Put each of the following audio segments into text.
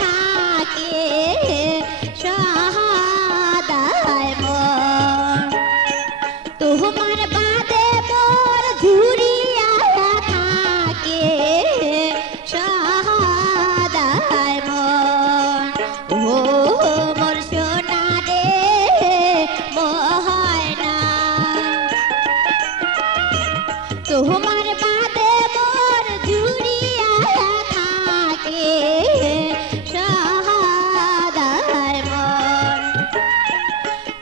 থাকে সহাদায় মন তোমার বাদে মোর ঝুরিয়া থাকে সহাদায় মন ও মোর সোনা রে ময়না তোমার বাদে মোর ঝুরিয়া থাকে সহাদায় মন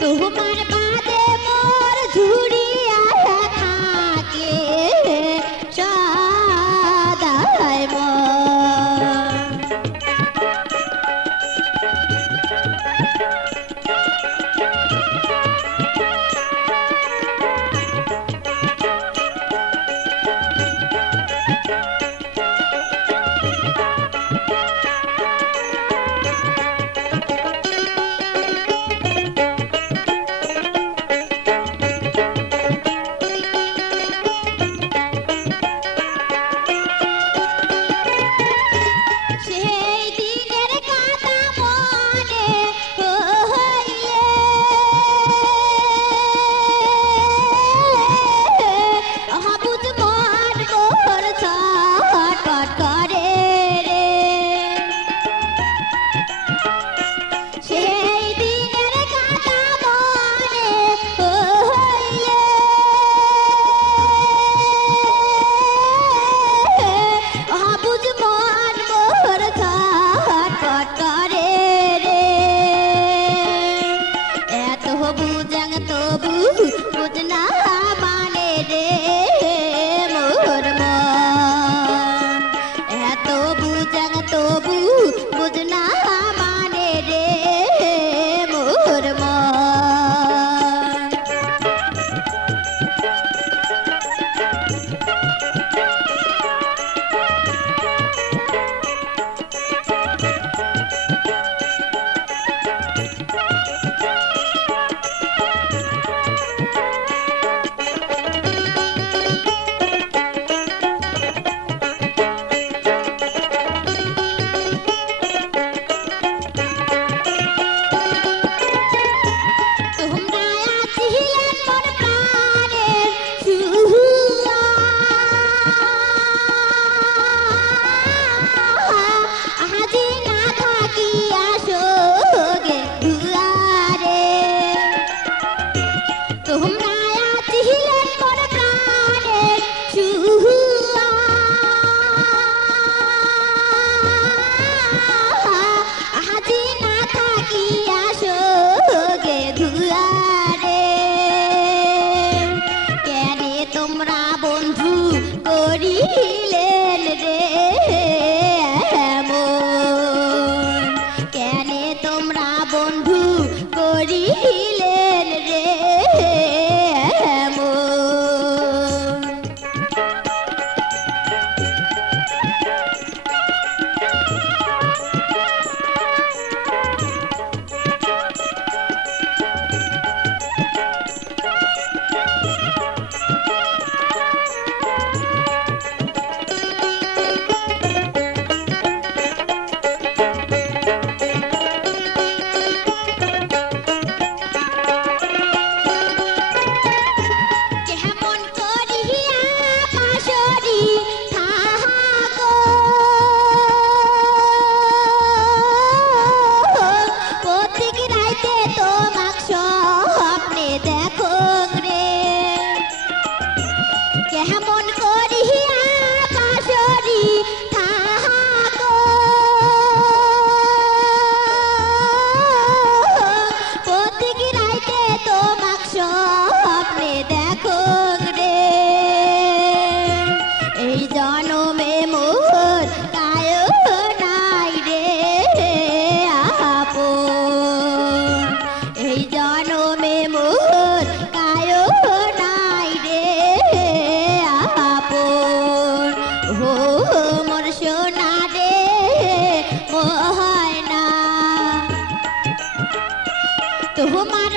তোমার বাদে মোর ঝুরিয়া থাকে সহাদায় মন সেই দিনের কথা মনে হইলে অবুঝ মন মোর ছটফট করে রে সেই দিনের কথা মনে হইলে অবুঝ মন মোর ছটফট করে রে এত বুঝাং তবু বুঝ না মানে রে মোর মন এত বুঝাং তবু বুঝ না মানে রে মোর মন তোমরা আছিলেন মোর প্রাণের সুয়া আজি না থাকিয়া সোগে দুয়ারে তোমরা আছিলেন মোর প্রাণের সুয়া আজি না থাকিয়া সোগে দুয়ারে কেনে তোমরা বন্ধু করিলেন রে এমন কেনে তোমরা বন্ধু করিলেন রে এমন কেমন করিয়া পাশরি থাকো প্রত্যেক রাইতে তোমাক স্বপ্নে দেখো রে কেমন করিয়া পাশরি থাকো প্রত্যেক রাইতে তোমাক স্বপ্নে দেখো রে এই জনমে মোর কায়ো নাই রে আপন এই জনমে মোর কায়ো নাই রে আপন ও মোর সোনা রে ময়না তোমার